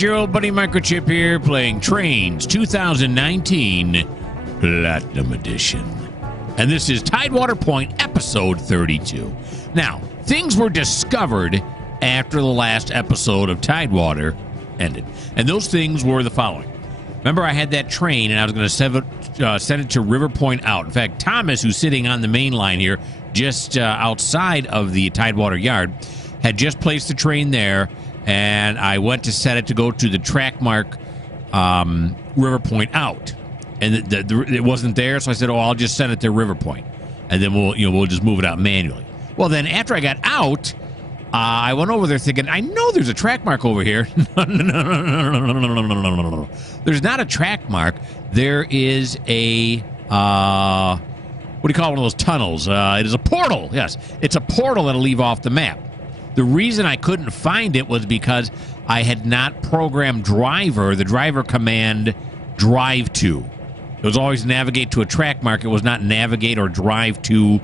right, your old buddy Mikerowchip here playing Trainz 2019 Platinum Edition. And this is TideWater Point episode 32. Now, things were discovered after the last episode of TideWater ended. And those things were the following. Remember, I had that train, and I was going to send it to Riverpoint out. In fact, Thomas, who's sitting on the main line here, just outside of the TideWater yard, had just placed the train there, and I went to set it to go to the track mark Riverpoint out. And it wasn't there, so I said, oh, I'll just send it to Riverpoint, and then we'll just move it out manually. Well, then after I got out, I went over there thinking, I know there's a track mark over here. No. There's not a track mark. There is a, what do you call one of those tunnels? It is a portal. Yes, it's a portal that'll leave off the map. The reason I couldn't find it was because I had not programmed the driver command drive to. It was always navigate to a track mark. It was not navigate or drive to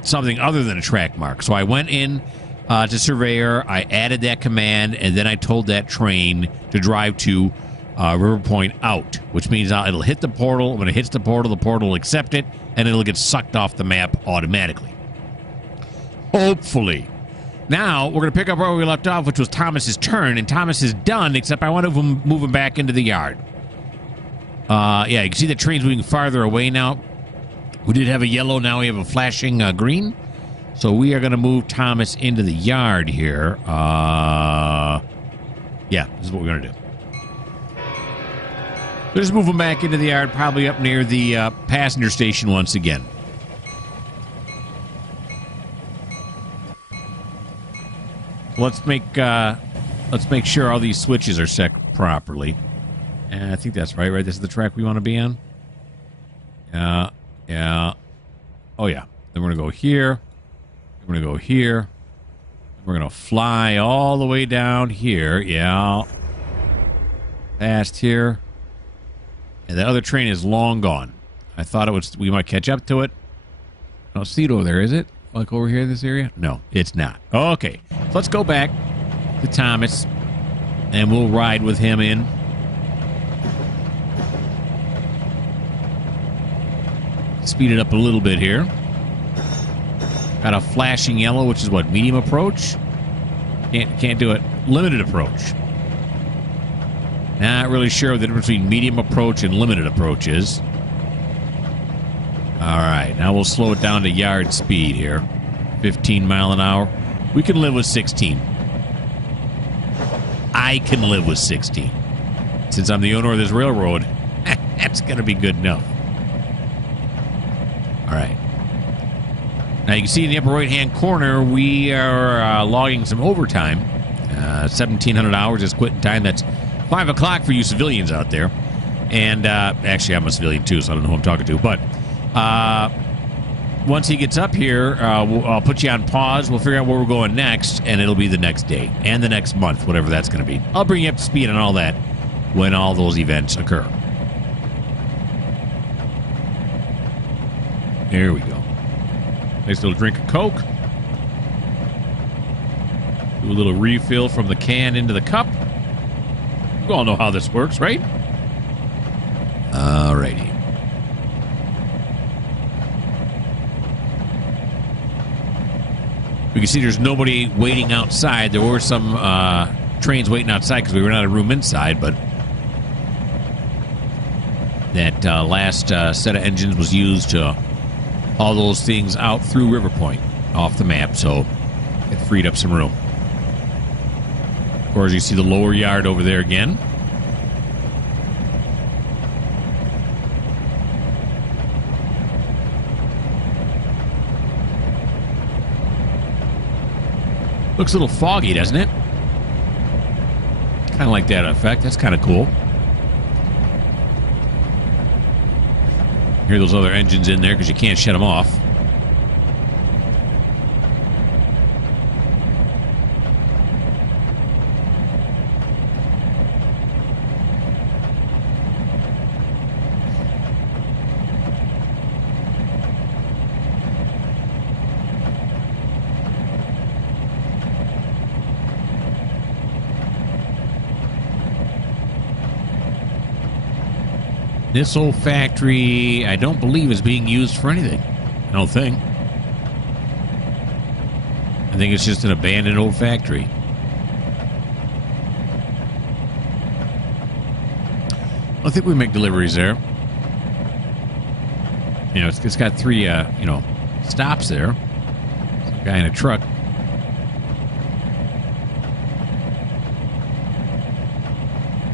something other than a track mark. So I went in to Surveyor, I added that command, and then I told that train to drive to Riverpoint out, which means it'll hit the portal. When it hits the portal will accept it, and it'll get sucked off the map automatically. Hopefully. Now, we're going to pick up where we left off, which was Thomas's turn, and Thomas is done, except I want to move him back into the yard. Yeah, you can see the train's moving farther away now. We did have a yellow, now we have a flashing green. So we are going to move Thomas into the yard here. Yeah, this is what we're going to do. Let's move him back into the yard, probably up near the passenger station once again. Let's make sure all these switches are set properly. And I think that's right. This is the track we want to be on. Yeah. Oh yeah. Then we're gonna go here. We're gonna go here. We're gonna fly all the way down here. Yeah. Past here. And the other train is long gone. I thought we might catch up to it. I don't see it over there, is it? Like over here in this area? No, it's not. Okay. Let's go back to Thomas and we'll ride with him in. Speed it up a little bit here. Got a flashing yellow, which is what? Medium approach? Can't do it. Limited approach. Not really sure what the difference between medium approach and limited approach is. Alright, now we'll slow it down to yard speed here. 15 mile an hour. We can live with 16. I can live with 16. Since I'm the owner of this railroad, that's going to be good enough. Alright. Now you can see in the upper right-hand corner, we are logging some overtime. 1,700 hours is quitting time. That's 5 o'clock for you civilians out there. And actually, I'm a civilian too, so I don't know who I'm talking to. But once he gets up here, I'll put you on pause. We'll figure out where we're going next, and it'll be the next day and the next month, whatever that's going to be. I'll bring you up to speed on all that when all those events occur. Here we go. Nice little drink of Coke. Do a little refill from the can into the cup. You all know how this works, right? Alrighty. We can see there's nobody waiting outside. There were some trains waiting outside because we ran out of room inside, but that last set of engines was used to haul those things out through Riverpoint off the map, so it freed up some room. Of course, you see the lower yard over there again. Looks a little foggy, doesn't it? Kind of like that effect. That's kind of cool. Hear those other engines in there because you can't shut them off. This old factory, I don't believe, is being used for anything. I don't think. I think it's just an abandoned old factory. I think we make deliveries there. You know, it's got 3, stops there. There's a guy in a truck.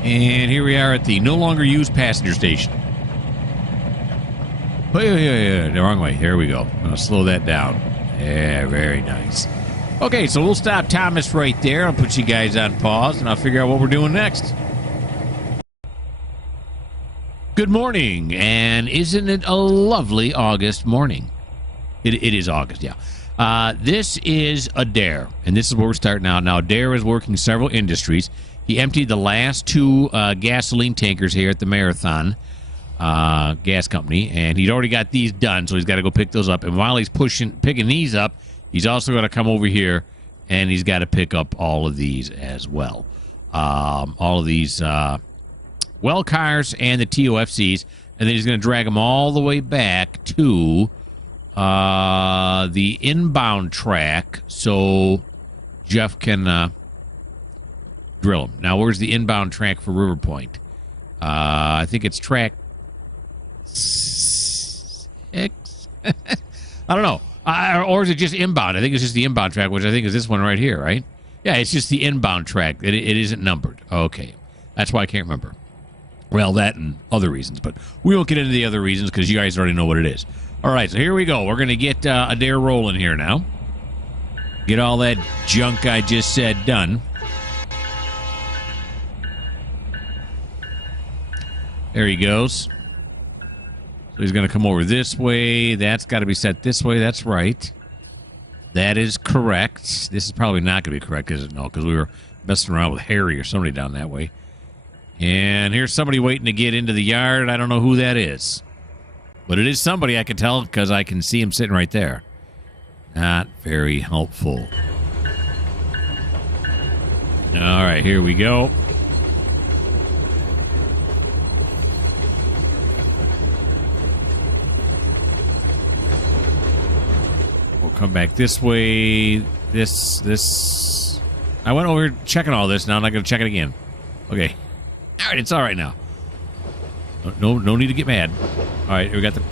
And here we are at the no longer used passenger station. Oh, yeah, the wrong way. Here we go. I'm going to slow that down. Yeah, very nice. Okay, so we'll stop Thomas right there. I'll put you guys on pause, and I'll figure out what we're doing next. Good morning, and isn't it a lovely August morning? It is August, yeah. This is Adair, and this is where we're starting out. Now, Adair is working several industries. He emptied the last 2 gasoline tankers here at the Marathon Gas Company, and he'd already got these done, so he's got to go pick those up. And while he's picking these up, he's also going to come over here, and he's got to pick up all of these as well. All of these well cars and the TOFCs, and then he's going to drag them all the way back to the inbound track so Jeff can drill them. Now, where's the inbound track for Riverpoint? I think it's track 6. I don't know. Or is it just inbound? I think it's just the inbound track, which I think is this one right here, right? Yeah, it's just the inbound track. It isn't numbered. Okay. That's why I can't remember. Well, that and other reasons, but we won't get into the other reasons because you guys already know what it is. All right, so here we go. We're going to get Adair rolling here now. Get all that junk I just said done. There he goes. So he's going to come over this way. That's got to be set this way. That's right. That is correct. This is probably not going to be correct, is it? No, because we were messing around with Harry or somebody down that way. And here's somebody waiting to get into the yard. I don't know who that is. But it is somebody, I can tell, because I can see him sitting right there. Not very helpful. All right, here we go. We'll come back this way. This. I went over checking all this. Now I'm not going to check it again. Okay. All right, it's all right now. No need to get mad. All right, we got the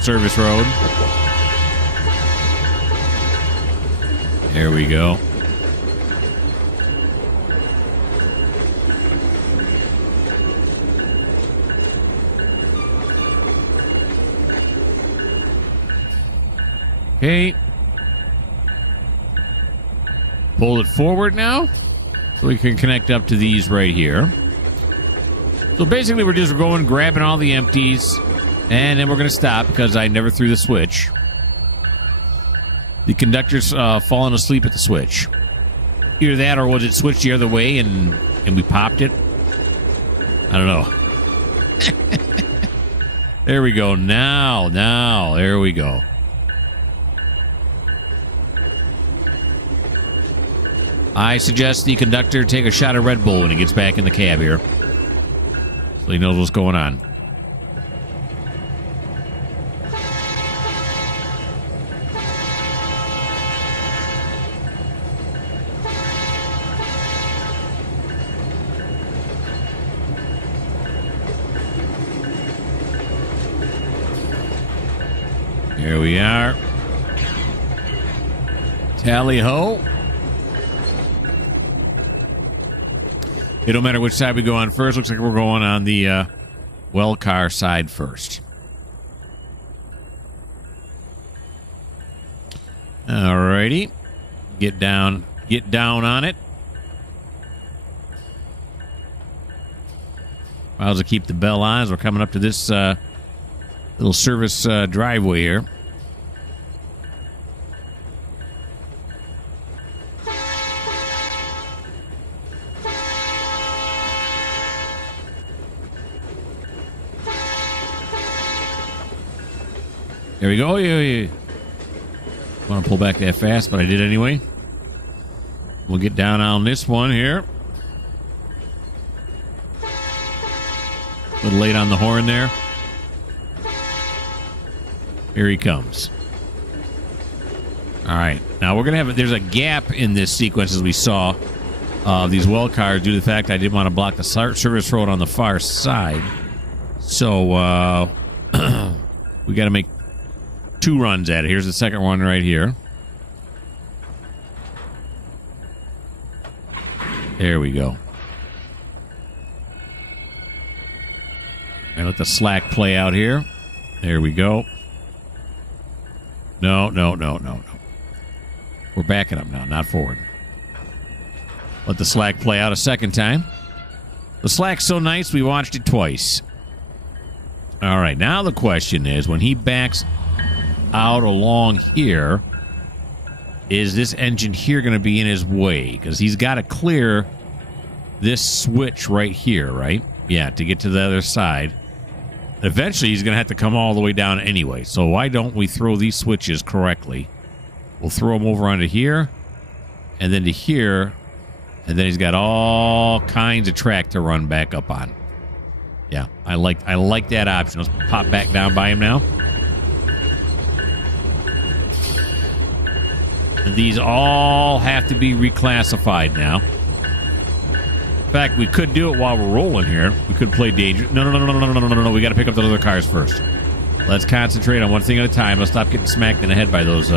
service road. There we go. Okay. Pull it forward now. So we can connect up to these right here. So basically we're just going, grabbing all the empties, and then we're going to stop because I never threw the switch. The conductor's falling asleep at the switch. Either that or was it switched the other way and we popped it? I don't know. There we go. Now, there we go. I suggest the conductor take a shot of Red Bull when he gets back in the cab here, so he knows what's going on. Here we are. Tally-ho. It don't matter which side we go on first. Looks like we're going on the well car side first. Alrighty. Get down on it. Might as well keep the bell on as we're coming up to this little service driveway here. There we go. Yeah. I want to pull back that fast, but I did anyway. We'll get down on this one here. A little late on the horn there. Here he comes. All right. Now we're going to there's a gap in this sequence, as we saw, of these well cars due to the fact I didn't want to block the service road on the far side. So we got to make 2 runs at it. Here's the second one right here. There we go. And let the slack play out here. There we go. No. We're backing up now, not forward. Let the slack play out a second time. The slack's so nice, we watched it twice. All right, now the question is, when he backs out along here, is this engine here going to be in his way? Because he's got to clear this switch right here, right? Yeah, to get to the other side. Eventually, he's going to have to come all the way down anyway. So why don't we throw these switches correctly? We'll throw them over onto here, and then to here, and then he's got all kinds of track to run back up on. Yeah, I like that option. Let's pop back down by him now. These all have to be reclassified now. In fact, we could do it while we're rolling here. We could play danger. No. We got to pick up those other cars first. Let's concentrate on one thing at a time. Let's stop getting smacked in the head by those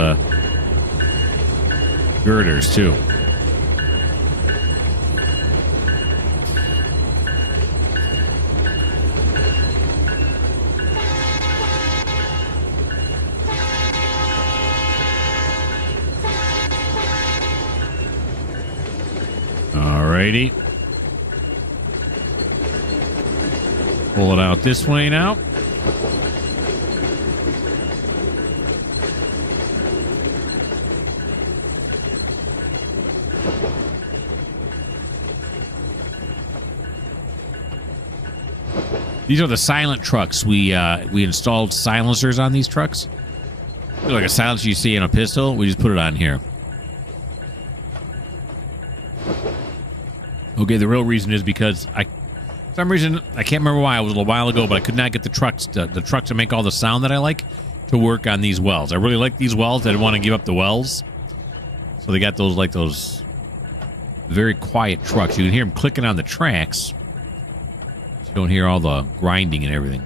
girders, too. Alrighty. Pull it out this way now. These are the silent trucks. We installed silencers on these trucks. Like a silencer you see in a pistol, we just put it on here. Okay, the real reason is because for some reason, I can't remember why, it was a little while ago, but I could not get the trucks to make all the sound that I like to work on these wells. I really like these wells. I didn't want to give up the wells. So they got those very quiet trucks. You can hear them clicking on the tracks. You don't hear all the grinding and everything.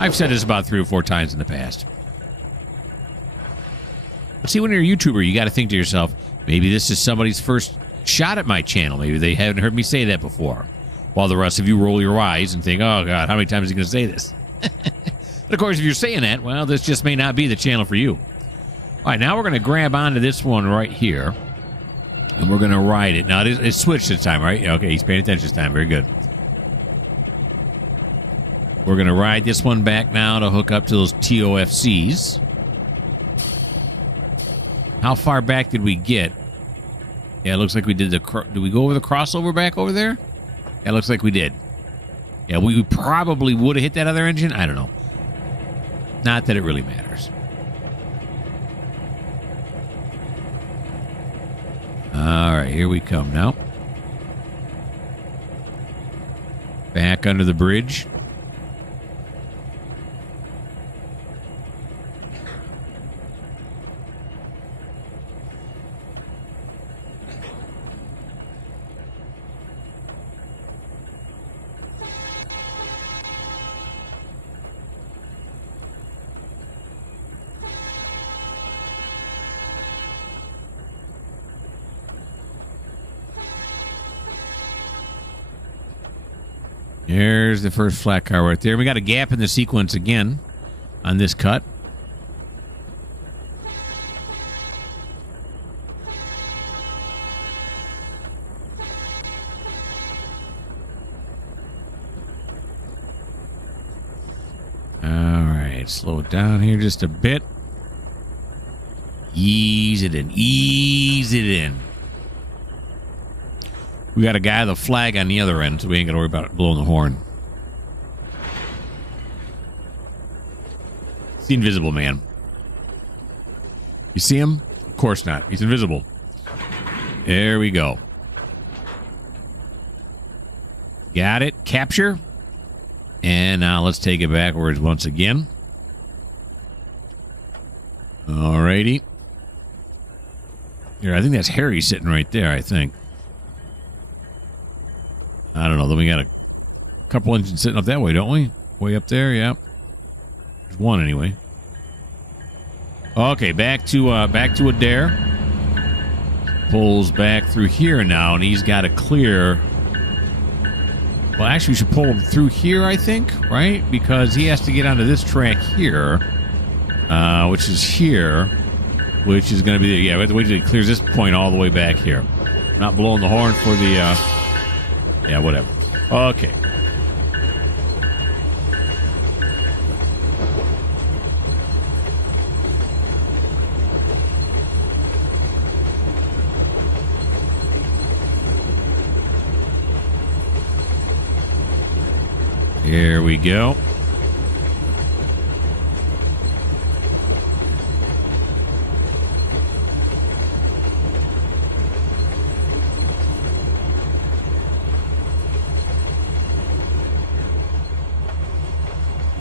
I've said this about 3 or 4 times in the past. But see, when you're a YouTuber, you got to think to yourself, maybe this is somebody's first shot at my channel. Maybe they haven't heard me say that before. While the rest of you roll your eyes and think, oh, God, how many times is he going to say this? But, of course, if you're saying that, well, this just may not be the channel for you. All right, now we're going to grab onto this one right here. And we're going to ride it. Now, it's switched this time, right? Okay, he's paying attention this time. Very good. We're going to ride this one back now to hook up to those TOFCs. How far back did we get? Yeah, it looks like we did did we go over the crossover back over there? Yeah, it looks like we did. Yeah, we probably would have hit that other engine. I don't know. Not that it really matters. All right, here we come now. Back under the bridge. There's the first flat car right there. We got a gap in the sequence again on this cut. All right, slow it down here just a bit. Ease it in. Ease it in. We got a guy with a flag on the other end, so we ain't got to worry about blowing the horn. It's the Invisible Man. You see him? Of course not. He's invisible. There we go. Got it. Capture. And now let's take it backwards once again. Alrighty. Here, I think that's Harry sitting right there, I think. I don't know. Then we got a couple engines sitting up that way, don't we? Way up there, yeah. There's one anyway. Okay, back to Adair. Pulls back through here now, and he's got to clear. Well, actually, we should pull him through here, I think, right? Because he has to get onto this track here, which is here, which is going to be we have to wait till he clears this point all the way back here. I'm not blowing the horn for the yeah, whatever. Okay. Here we go.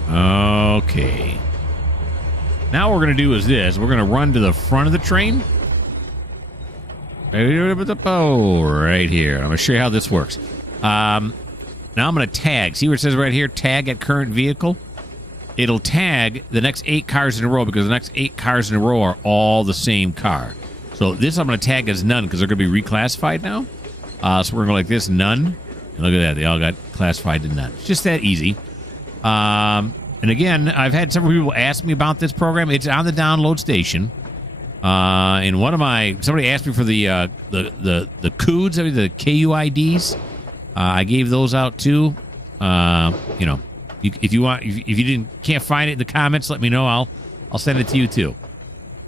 Okay. Now what we're going to do is this. We're going to run to the front of the train. Oh, right here. I'm going to show you how this works. Now I'm going to tag. See where it says right here, tag at current vehicle? It'll tag the next 8 cars in a row because the next 8 cars in a row are all the same car. So this I'm going to tag as none because they're going to be reclassified now. So we're going to go like this, none. And look at that. They all got classified to none. It's just that easy. And again, I've had several people ask me about this program. It's on the download station. And somebody asked me for the CUIDs, I mean, the KUIDs. I gave those out too. You know, if you can't find it in the comments, let me know. I'll send it to you too.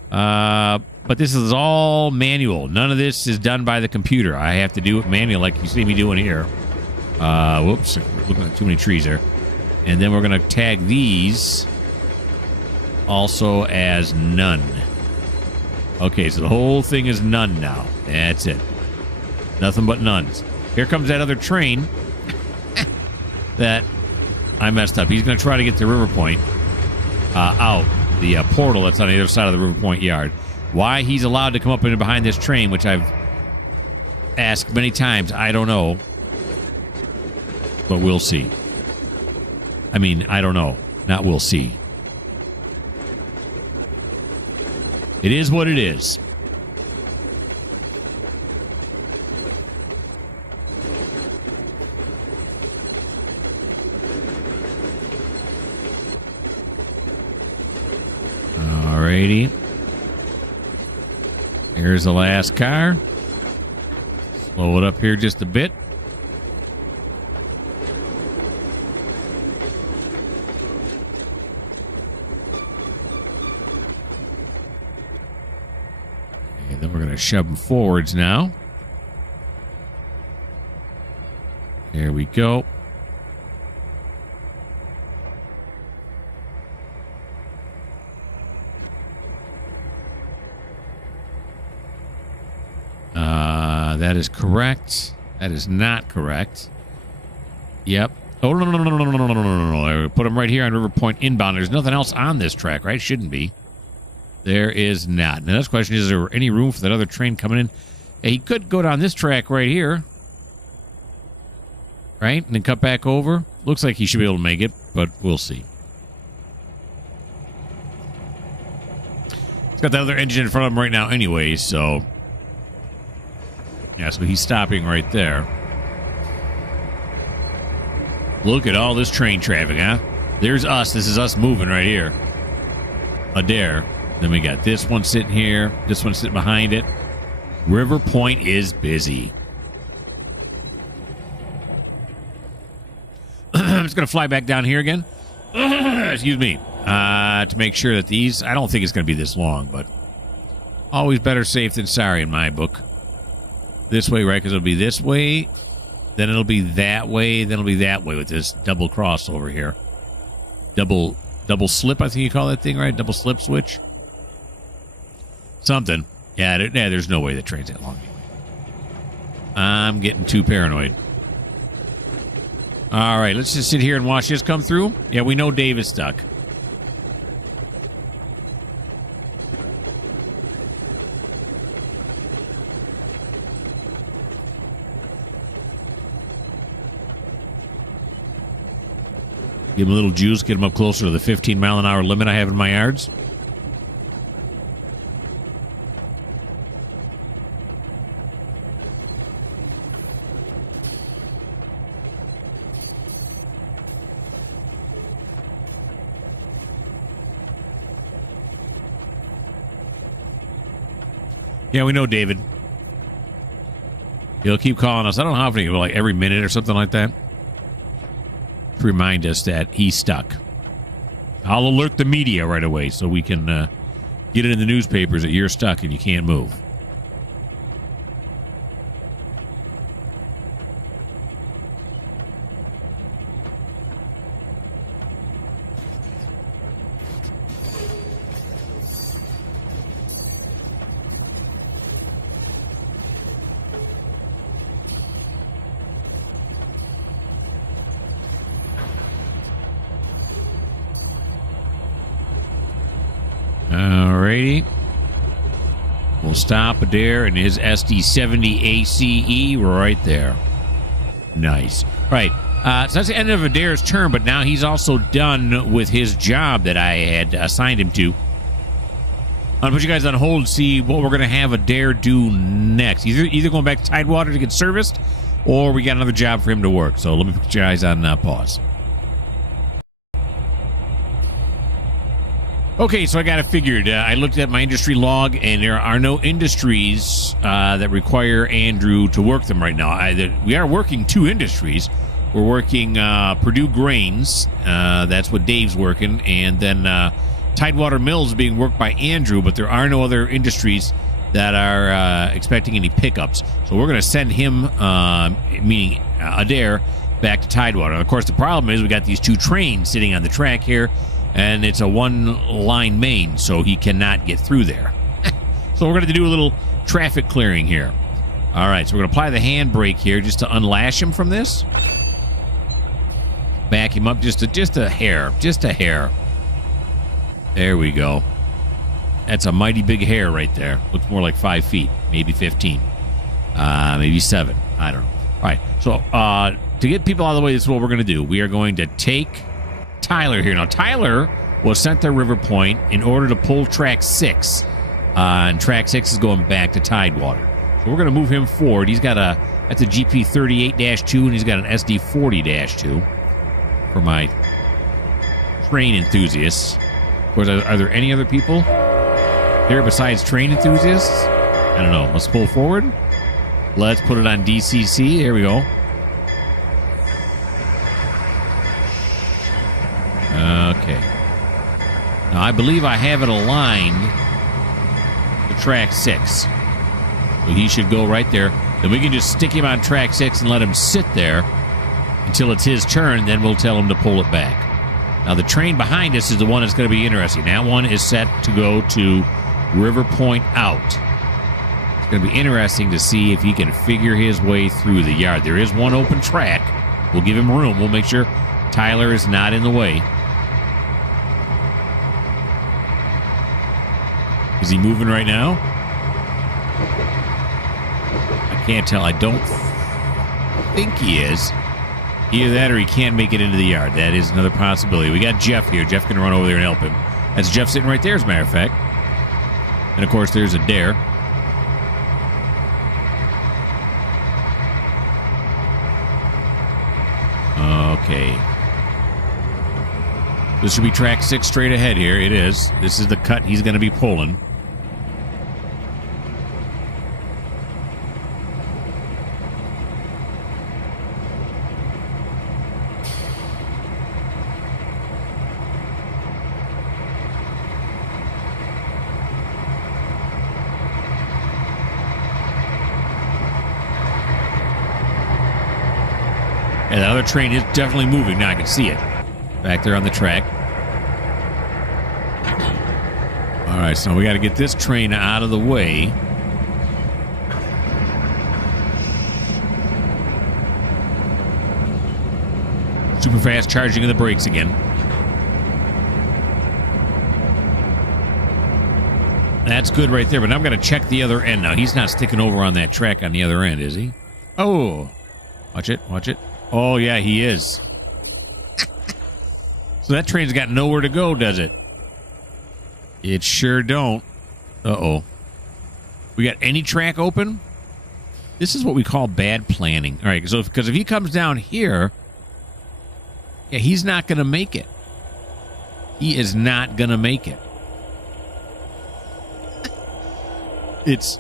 But this is all manual. None of this is done by the computer. I have to do it manual, like you see me doing here. Whoops, looking at too many trees there. And then we're going to tag these also as none. Okay, so the whole thing is none now. That's it. Nothing but nuns. Here comes that other train that I messed up. He's going to try to get to Riverpoint out the portal that's on the other side of the Riverpoint yard. Why he's allowed to come up in behind this train, which I've asked many times, I don't know. But we'll see. I mean, I don't know. Not we'll see. It is what it is. Alrighty. Here's the last car. Slow it up here just a bit. And then we're going to shove them forwards now. There we go. That is correct. That is not correct. Yep. Oh, no. Put them right here on Riverpoint inbound. There's nothing else on this track, right? Shouldn't be. There is not. Now, the next question is there any room for that other train coming in? Yeah, he could go down this track right here. Right? And then cut back over. Looks like he should be able to make it, but we'll see. He's got the other engine in front of him right now anyway, so... Yeah, so he's stopping right there. Look at all this train traffic, huh? There's us. This is us moving right here. Adair. Then we got this one sitting here. This one sitting behind it. Riverpoint is busy. I'm just going to fly back down here again. Excuse me. To make sure that these... I don't think it's going to be this long, but... Always better safe than sorry in my book. This way, right? Because it'll be this way, then it'll be that way, then it'll be that way with this double cross over here. Double slip, I think you call that thing, right? Double slip switch? Something. Yeah, there's no way the train's that long anyway. I'm getting too paranoid. All right, let's just sit here and watch this come through. Yeah, we know Dave is stuck. Give him a little juice, get him up closer to the 15-mile-an-hour limit I have in my yards. Yeah, we know David. He'll keep calling us. I don't know how often, like every minute or something like that, to remind us that he's stuck. I'll alert the media right away so we can get it in the newspapers that you're stuck and you can't move. Alrighty. We'll stop Adair and his SD70 ACE right there. Nice. Right. So that's the end of Adair's turn, but now he's also done with his job that I had assigned him to. I'm going to put you guys on hold to see what we're going to have Adair do next. Either going back to TideWater to get serviced, or we got another job for him to work. So let me put you guys on pause. Okay, so I got it figured. I looked at my industry log, and there are no industries that require Andrew to work them right now. We are working 2 industries. We're working Purdue Grains. That's what Dave's working. And then TideWater Mills is being worked by Andrew, but there are no other industries that are expecting any pickups. So we're going to send him, meaning Adair, back to TideWater. And of course, the problem is we got these 2 trains sitting on the track here, and it's a 1-line main, so he cannot get through there. So we're going to do a little traffic clearing here. All right, so we're going to apply the handbrake here just to unlash him from this. Back him up just a hair. Just a hair. There we go. That's a mighty big hair right there. Looks more like 5 feet, maybe 15. Maybe 7. I don't know. All right, so to get people out of the way, this is what we're going to do. We are going to take Tyler here. Now, Tyler was sent to Riverpoint in order to pull Track 6. And Track 6 is going back to TideWater. So we're going to move him forward. He's got that's a GP38-2, and he's got an SD40-2 for my train enthusiasts. Of course, are there any other people there besides train enthusiasts? I don't know. Let's pull forward. Let's put it on DCC. There we go. Okay. Now, I believe I have it aligned to Track 6. So he should go right there. Then we can just stick him on Track 6 and let him sit there until it's his turn. Then we'll tell him to pull it back. Now, the train behind us is the one that's going to be interesting. That one is set to go to Riverpoint out. It's going to be interesting to see if he can figure his way through the yard. There is one open track. We'll give him room. We'll make sure Tyler is not in the way. Is he moving right now? I can't tell. I don't think he is. Either that or he can't make it into the yard. That is another possibility. We got Jeff here. Jeff can run over there and help him. That's Jeff sitting right there, as a matter of fact. And, of course, there's Adair. Okay. This should be Track 6 straight ahead here. It is. This is the cut he's going to be pulling. And the other train is definitely moving. Now I can see it. Back there on the track. All right, so we got to get this train out of the way. Super fast charging of the brakes again. That's good right there, but now I'm going to check the other end now. He's not sticking over on that track on the other end, is he? Oh. Watch it, watch it. Oh, yeah, he is. So that train's got nowhere to go, does it? It sure don't. Uh-oh. We got any track open? This is what we call bad planning. All right, so because if he comes down here, yeah, he's not going to make it. He is not going to make it. It's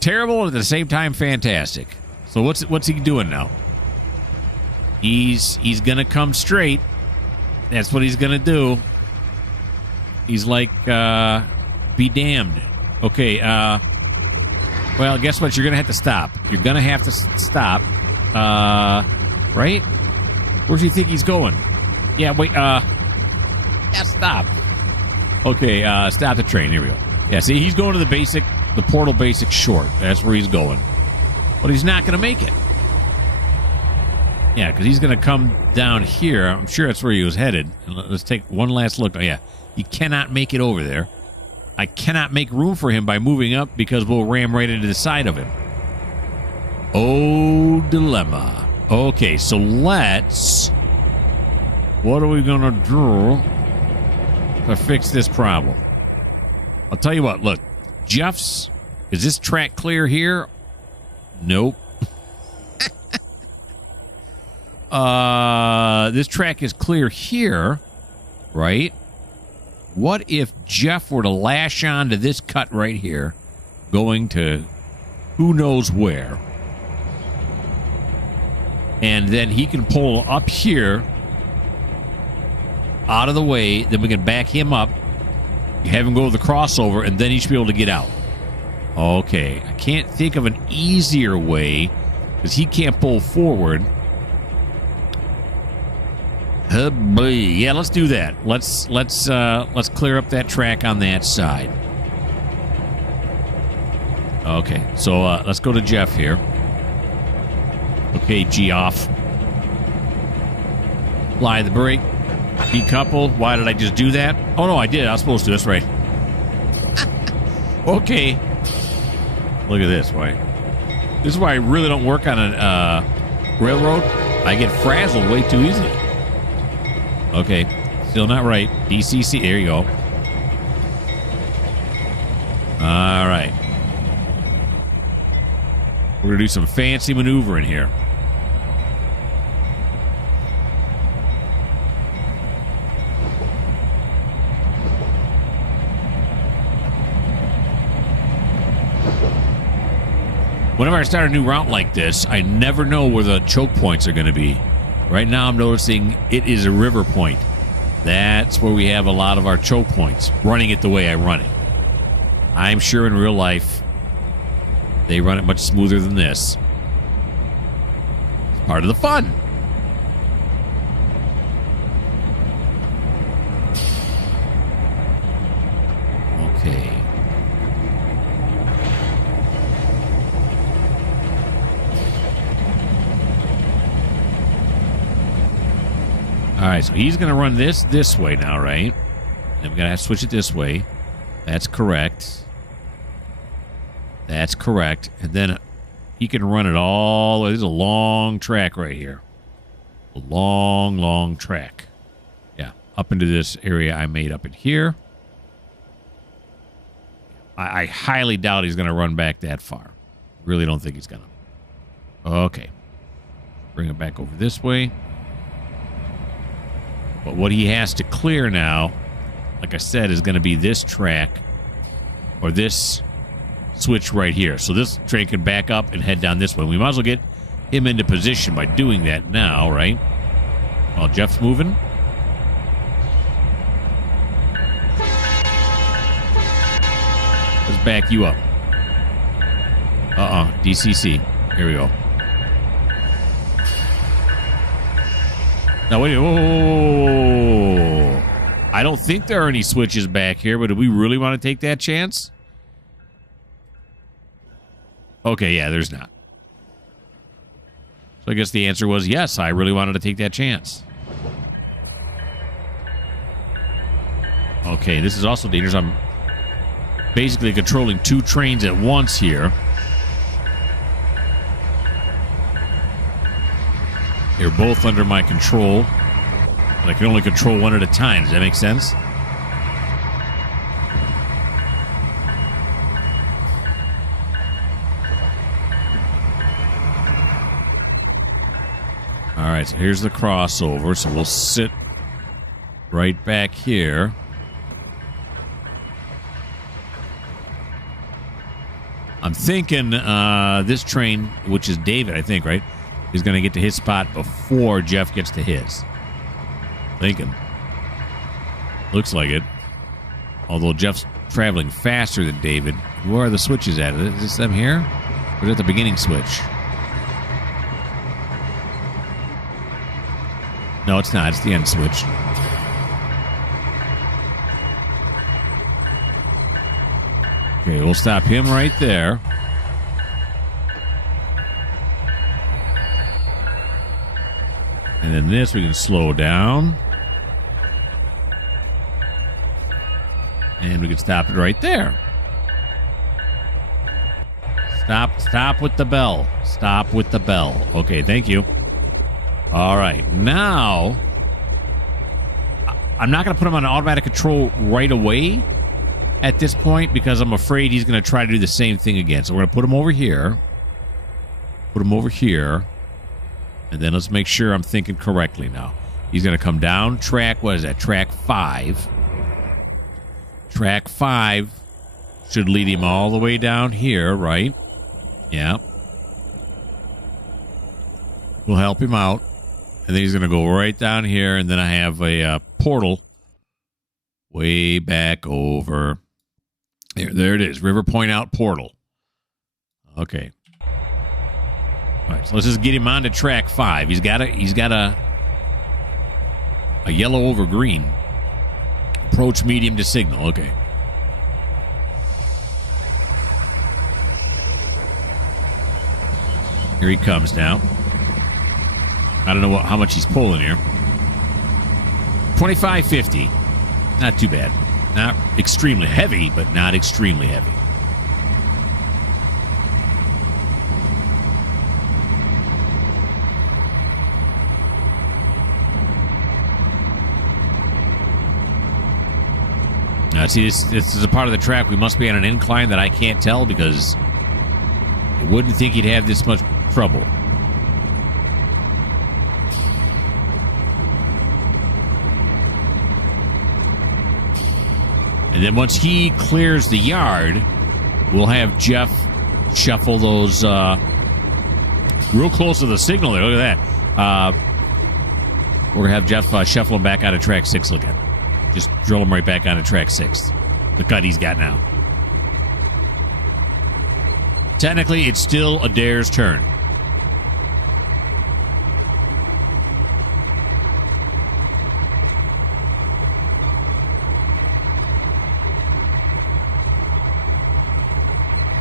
terrible and at the same time fantastic. So what's he doing now? He's going to come straight. That's what he's going to do. He's like, be damned. Okay, well, guess what? You're going to have to stop. You're going to have to stop. Right? Where do you think he's going? Yeah, wait, yeah, stop. Okay, stop the train. Here we go. Yeah, see, he's going to the portal basic short. That's where he's going. But he's not going to make it. Yeah, because he's going to come down here. I'm sure that's where he was headed. Let's take one last look. Oh, yeah. He cannot make it over there. I cannot make room for him by moving up because we'll ram right into the side of him. Oh, dilemma. Okay, so let's... What are we going to do to fix this problem? I'll tell you what. Look, Jeff's... Is this track clear here? Nope. This track is clear here, right? What if Jeff were to lash onto this cut right here, going to who knows where, and then he can pull up here, out of the way, then we can back him up, have him go to the crossover, and then he should be able to get out. Okay, I can't think of an easier way, because he can't pull forward. Oh boy. Yeah, let's do that. Let's clear up that track on that side. Okay, so let's go to Jeff here. Okay, G off. Apply the brake. Decouple. Why did I just do that? Oh no, I did. I was supposed to. That's right. Okay. Look at this. Why? This is why I really don't work on a railroad. I get frazzled way too easily. Okay, still not right. DCC, there you go. All right. We're going to do some fancy maneuvering here. Whenever I start a new route like this, I never know where the choke points are going to be. Right now, I'm noticing it is a Riverpoint. That's where we have a lot of our choke points, running it the way I run it. I'm sure in real life, they run it much smoother than this. It's part of the fun. Okay. All right, so he's going to run this way now, right? And we're going to have to switch it this way. That's correct. That's correct. And then he can run it all. There's a long track right here. A long, long track. Yeah, up into this area I made up in here. I highly doubt he's going to run back that far. Really don't think he's going to. Okay. Bring it back over this way. But what he has to clear now, like I said, is going to be this track or this switch right here. So this train can back up and head down this way. We might as well get him into position by doing that now, right? While Jeff's moving. Let's back you up. DCC. Here we go. Now, wait. Whoa. I don't think there are any switches back here, but do we really want to take that chance? Okay, yeah, there's not. So I guess the answer was yes, I really wanted to take that chance. Okay, this is also dangerous. I'm basically controlling two trains at once here. They're both under my control, but I can only control one at a time. Does that make sense? All right, so here's the crossover. So we'll sit right back here. I'm thinking this train, which is David, I think, right, is going to get to his spot before Jeff gets to his. Thinking. Looks like it. Although Jeff's traveling faster than David. Where are the switches at? Is this them here? Or is it the beginning switch? No, it's not. It's the end switch. Okay, we'll stop him right there. And then this we can slow down. And we can stop it right there. Stop with the bell. Stop with the bell. Okay, thank you. All right, now I'm not going to put him on automatic control right away at this point because I'm afraid he's going to try to do the same thing again. So we're going to put him over here. Put him over here. And then let's make sure I'm thinking correctly now. He's going to come down track, what is that? Track 5. Track 5 should lead him all the way down here, right? Yeah. We'll help him out. And then he's going to go right down here, and then I have a portal way back over. There it is. Riverpoint out portal. Okay. All right, so let's just get him onto track 5. He's got a yellow over green. Approach medium to signal. Okay. Here he comes now. I don't know how much he's pulling here. 2550. Not too bad. Not extremely heavy, but not extremely heavy. Now, see, this is a part of the track. We must be on an incline that I can't tell because I wouldn't think he'd have this much trouble. And then once he clears the yard, we'll have Jeff shuffle those real close to the signal there. Look at that. We're going to have Jeff shuffle them back out of track 6 again. Just drill him right back onto track 6. The cut he's got now. Technically, it's still Adair's turn.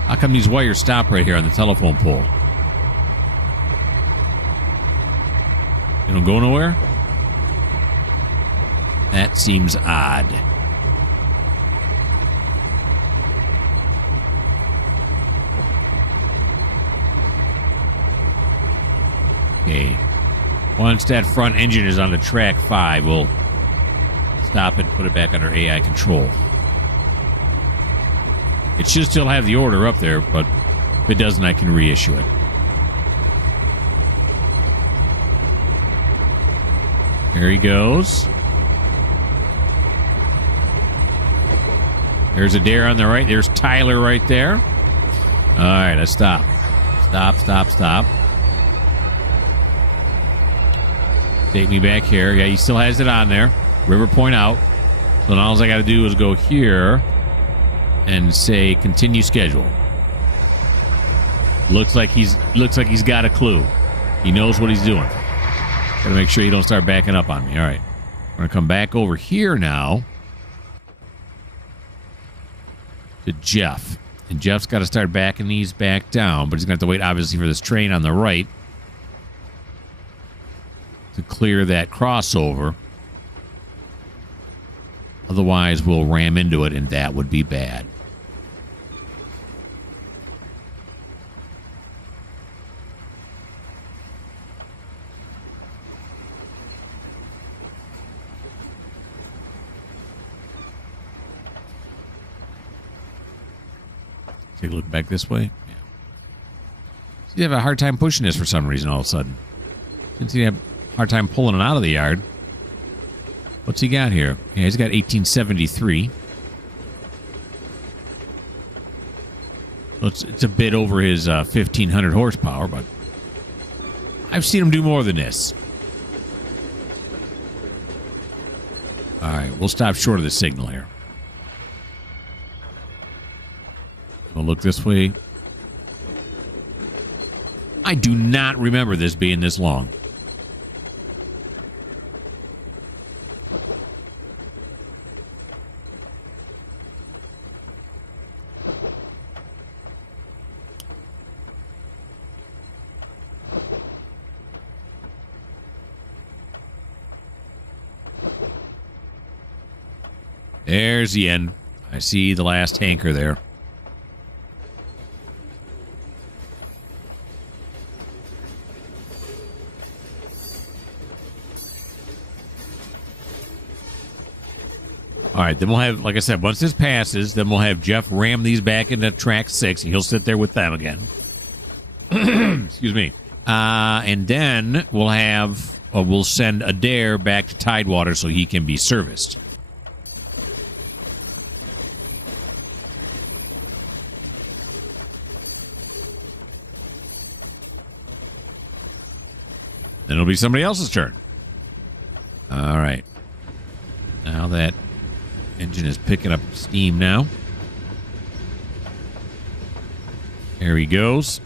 How come these wires stop right here on the telephone pole? They don't go nowhere? That seems odd. Okay. Once that front engine is on the track 5, we'll stop it and put it back under AI control. It should still have the order up there, but if it doesn't, I can reissue it. There he goes. There's Adair on the right. There's Tyler right there. All right, let's stop. Stop. Take me back here. Yeah, he still has it on there. Riverpoint out. So now all I got to do is go here and say continue schedule. Looks like he's got a clue. He knows what he's doing. Gotta make sure you don't start backing up on me. All right. We're gonna come back over here now to Jeff. And Jeff's got to start backing these back down, but he's gonna have to wait obviously for this train on the right to clear that crossover. Otherwise, we'll ram into it, and that would be bad. Take a look back this way. Yeah. So you have a hard time pushing this for some reason all of a sudden. Since you have a hard time pulling it out of the yard. What's he got here? Yeah, he's got 1873. So it's a bit over his 1,500 horsepower, but I've seen him do more than this. All right, we'll stop short of the signal here. We'll look this way. I do not remember this being this long. There's the end. I see the last tanker there. All right, then we'll have, like I said, once this passes, then we'll have Jeff ram these back into track 6, and he'll sit there with them again. Excuse me. And then we'll have, we'll send Adair back to TideWater so he can be serviced. Then it'll be somebody else's turn. All right. Now that engine is picking up steam now. There he goes.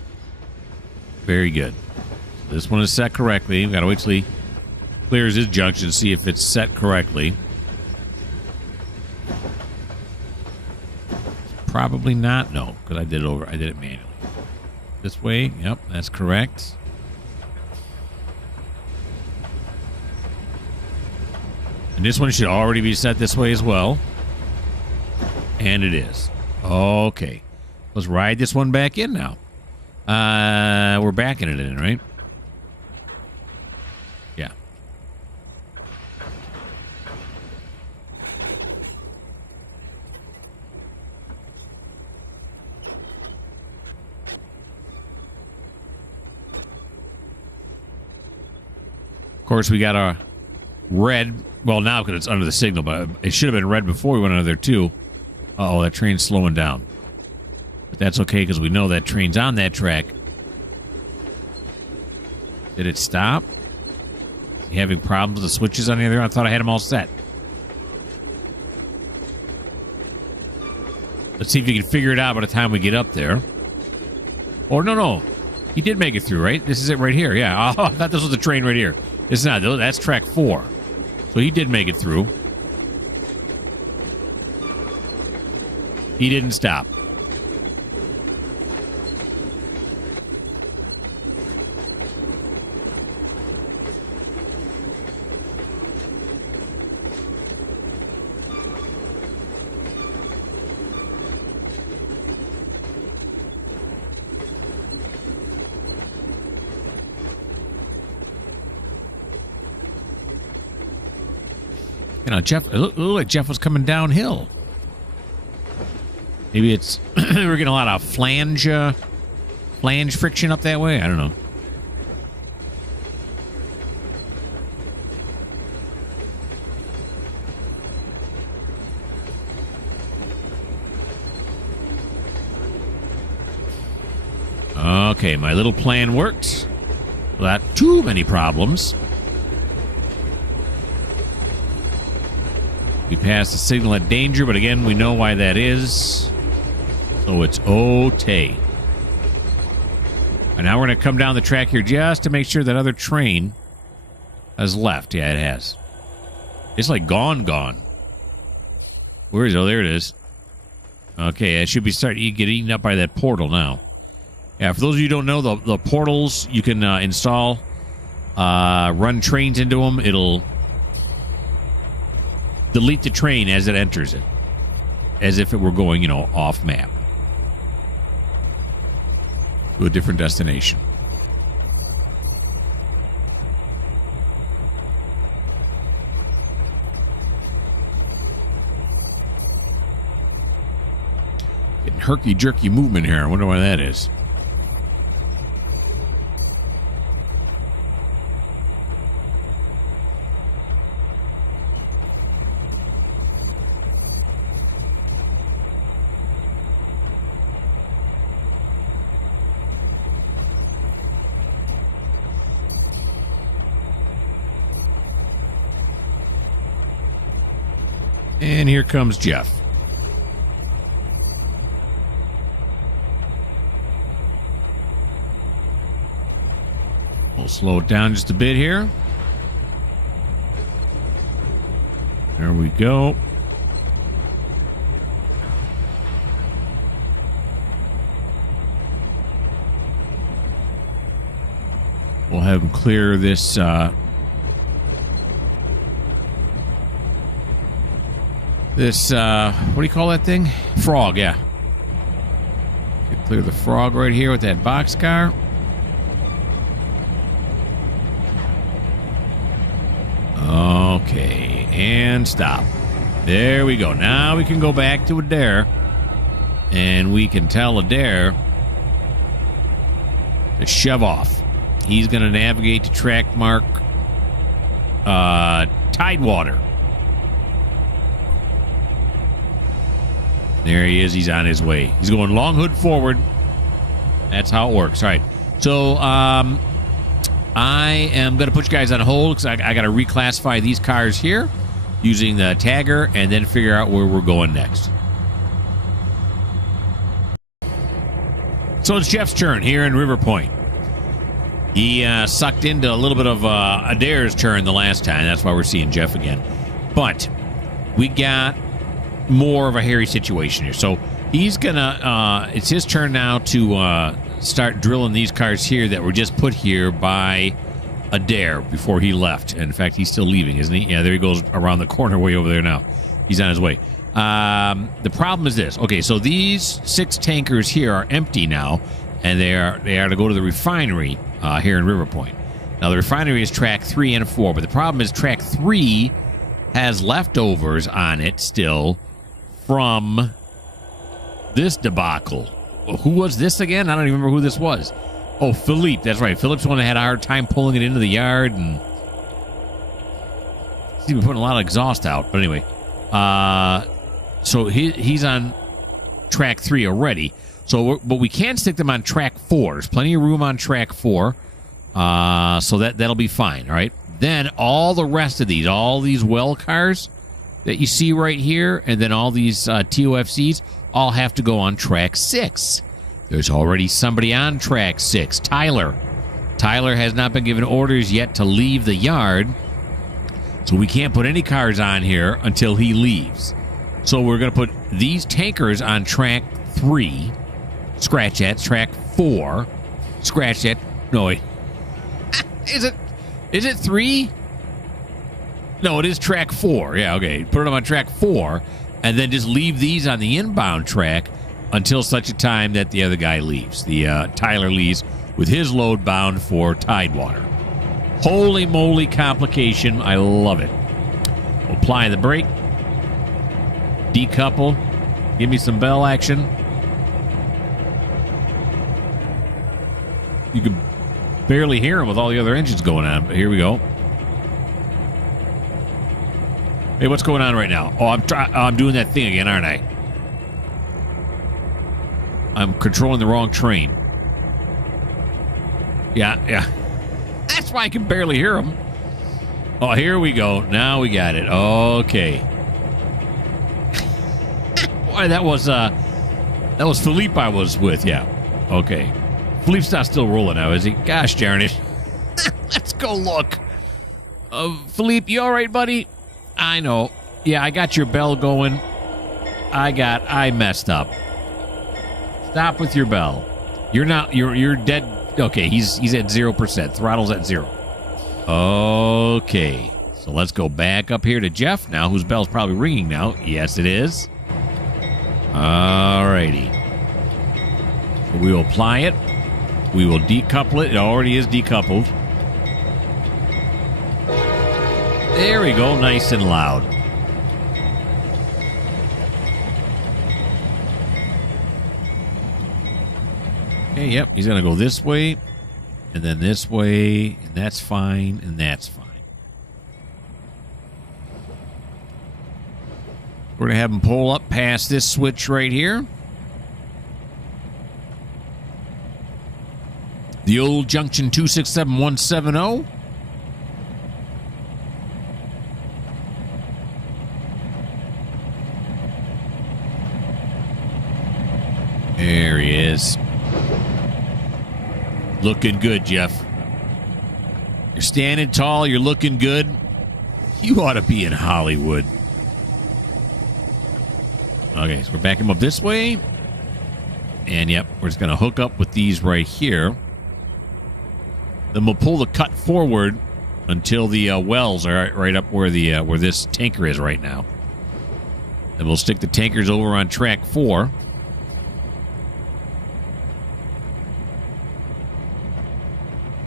Very good. This one is set correctly. We've got to wait till he clears his junction to see if it's set correctly. Probably not. No, because I did it manually. This way. Yep, that's correct. And this one should already be set this way as well. And it is. Okay. Let's ride this one back in now. We're backing it in, right? Yeah. Of course, we got our red. Well, now because it's under the signal, but it should have been red before we went under there, too. Uh-oh, that train's slowing down. But that's okay, because we know that train's on that track. Did it stop? Is he having problems with the switches on the other? I thought I had them all set. Let's see if you can figure it out by the time we get up there. Or, no. He did make it through, right? This is it right here, yeah. Oh, I thought this was the train right here. It's not. That's track 4. So he did make it through. He didn't stop. You know, Jeff, it looked like Jeff was coming downhill. Maybe it's we're getting a lot of flange friction up that way. I don't know. Okay, my little plan worked. Without too many problems. We passed the signal at danger, but again, we know why that is. So it's okay. And now we're going to come down the track here just to make sure that other train has left. Yeah, it has. It's like gone. Where is it? Oh, there it is. Okay, it should be starting to get eaten up by that portal now. Yeah, for those of you who don't know, the portals you can install run trains into them, it'll delete the train as it enters it, as if it were going, off map to a different destination. Getting herky-jerky movement here. I wonder why that is. And here comes Jeff. We'll slow it down just a bit here. There we go. We'll have him clear this what do you call that thing? Frog, yeah. Clear the frog right here with that boxcar. Okay, and stop. There we go. Now we can go back to Adair, and we can tell Adair to shove off. He's going to navigate to track mark TideWater. There he is. He's on his way. He's going long hood forward. That's how it works. All right. So I am going to put you guys on hold because I got to reclassify these cars here using the tagger and then figure out where we're going next. So it's Jeff's turn here in Riverpoint. He sucked into a little bit of Adair's turn the last time. That's why we're seeing Jeff again. But we got more of a hairy situation here. So he's gonna it's his turn now to start drilling these cars here that were just put here by Adair before he left. And in fact, he's still leaving, isn't he? Yeah, there he goes around the corner way over there now. He's on his way. The problem is this. Okay, so these 6 tankers here are empty now, and they are to go to the refinery here in Riverpoint. Now the refinery is track 3 and 4, but the problem is track 3 has leftovers on it still from this debacle. Who was this again? I don't even remember who this was. Oh, Philippe. That's right. Philippe's the one that had a hard time pulling it into the yard, and he's even putting a lot of exhaust out. But anyway, so he's on track 3 already. So, but we can stick them on track 4. There's plenty of room on track 4, so that'll be fine. All right. Then all the rest of these, all these well cars that you see right here, and then all these TOFCs all have to go on track 6. There's already somebody on track 6, Tyler. Tyler has not been given orders yet to leave the yard, so we can't put any cars on here until he leaves. So we're going to put these tankers on track 3, scratch that, track 4, scratch that. No, wait. Is it 3? No, it is track 4. Yeah, okay. Put them on track 4, and then just leave these on the inbound track until such a time that the other guy leaves. The Tyler leaves with his load bound for TideWater. Holy moly complication. I love it. Apply the brake. Decouple. Give me some bell action. You can barely hear him with all the other engines going on, but here we go. Hey, what's going on right now? Oh, I'm doing that thing again, aren't I? I'm controlling the wrong train. Yeah. That's why I can barely hear him. Oh, here we go. Now we got it. Okay. Boy, that was Philippe I was with. Yeah. Okay. Philippe's not still rolling now, is he? Gosh darn it. Let's go look. Philippe, you all right, buddy? I know. Yeah, I got your bell going. I messed up. Stop with your bell. You're dead. Okay, he's at 0%. Throttle's at 0. Okay. So let's go back up here to Jeff now, whose bell's probably ringing now. Yes, it is. All righty. So we will apply it. We will decouple it. It already is decoupled. There we go. Nice and loud. Okay, yep. He's going to go this way, and then this way, and that's fine, and that's fine. We're going to have him pull up past this switch right here. The old junction 267170. There he is. Looking good, Jeff. You're standing tall. You're looking good. You ought to be in Hollywood. Okay, so we're backing him up this way. And, yep, we're just going to hook up with these right here. Then we'll pull the cut forward until the wells are right up where the where this tanker is right now. Then we'll stick the tankers over on track 4.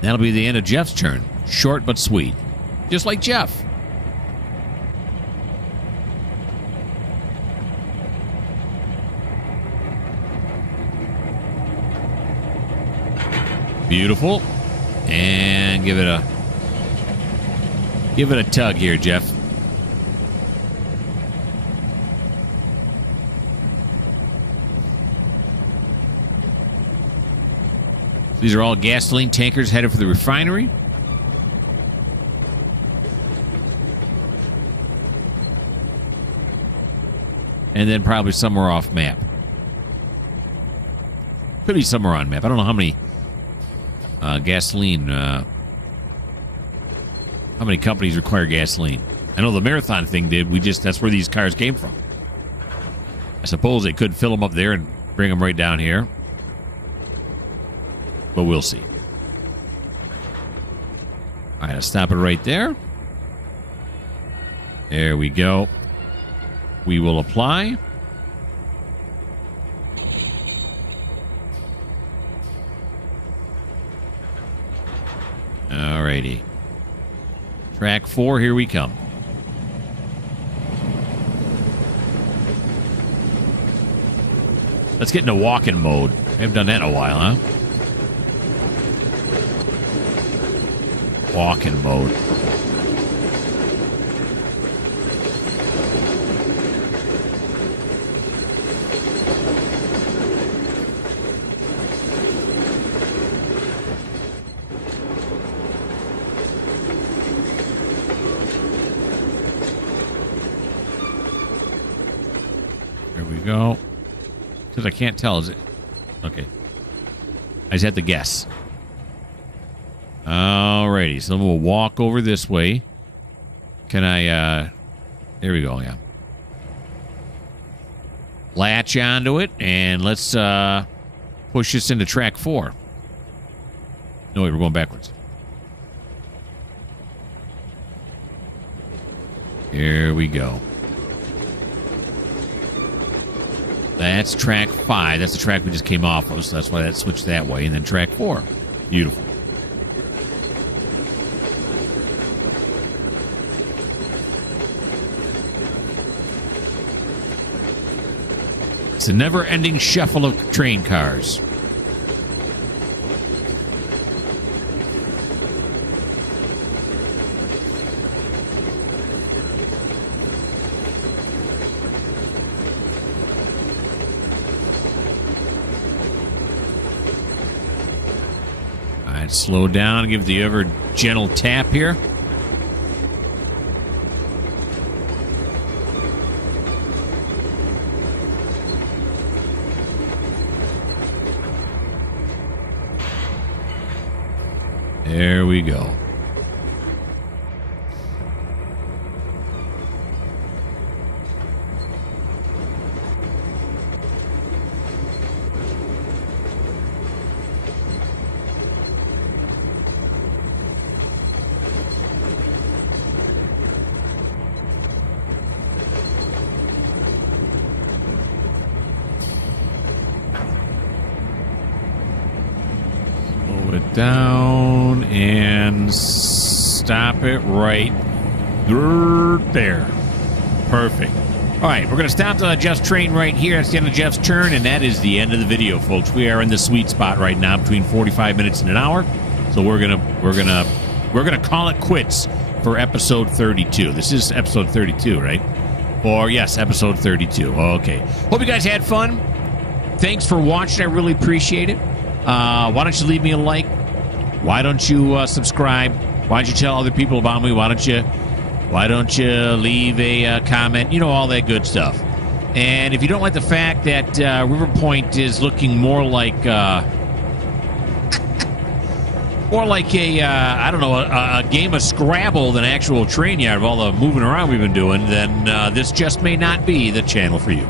That'll be the end of Jeff's turn. Short but sweet. Just like Jeff. Beautiful. And give it a tug here, Jeff. These are all gasoline tankers headed for the refinery. And then probably somewhere off map. Could be somewhere on map. I don't know how many gasoline, how many companies require gasoline. I know the Marathon thing did. That's where these cars came from. I suppose they could fill them up there and bring them right down here. But we'll see. All right, I'll stop it right there. There we go. We will apply. All righty. Track 4, here we come. Let's get into walking mode. I haven't done that in a while, huh? Walking mode. There we go. Because I can't tell, is it? Okay. I just had to guess. Alrighty, so we'll walk over this way. Can I, there we go, yeah. Latch onto it, and let's, push this into track 4. No, wait, we're going backwards. Here we go. That's track 5. That's the track we just came off of, so that's why that switched that way. And then track 4. Beautiful. It's a never-ending shuffle of train cars. All right, slow down. Give the ever gentle tap here. There we go. it down and stop it right there. Perfect. All right, we're going to stop Jeff's train right here. That's the end of Jeff's turn, and that is the end of the video, folks. We are in the sweet spot right now, between 45 minutes and an hour. So we're gonna call it quits for episode 32. This is episode 32, right? Or yes, episode 32. Okay. Hope you guys had fun. Thanks for watching. I really appreciate it. Why don't you leave me a like? Why don't you subscribe? Why don't you tell other people about me? Why don't you leave a comment? You know, all that good stuff. And if you don't like the fact that Riverpoint is looking more like a I don't know, a game of Scrabble than actual train yard of all the moving around we've been doing, then this just may not be the channel for you.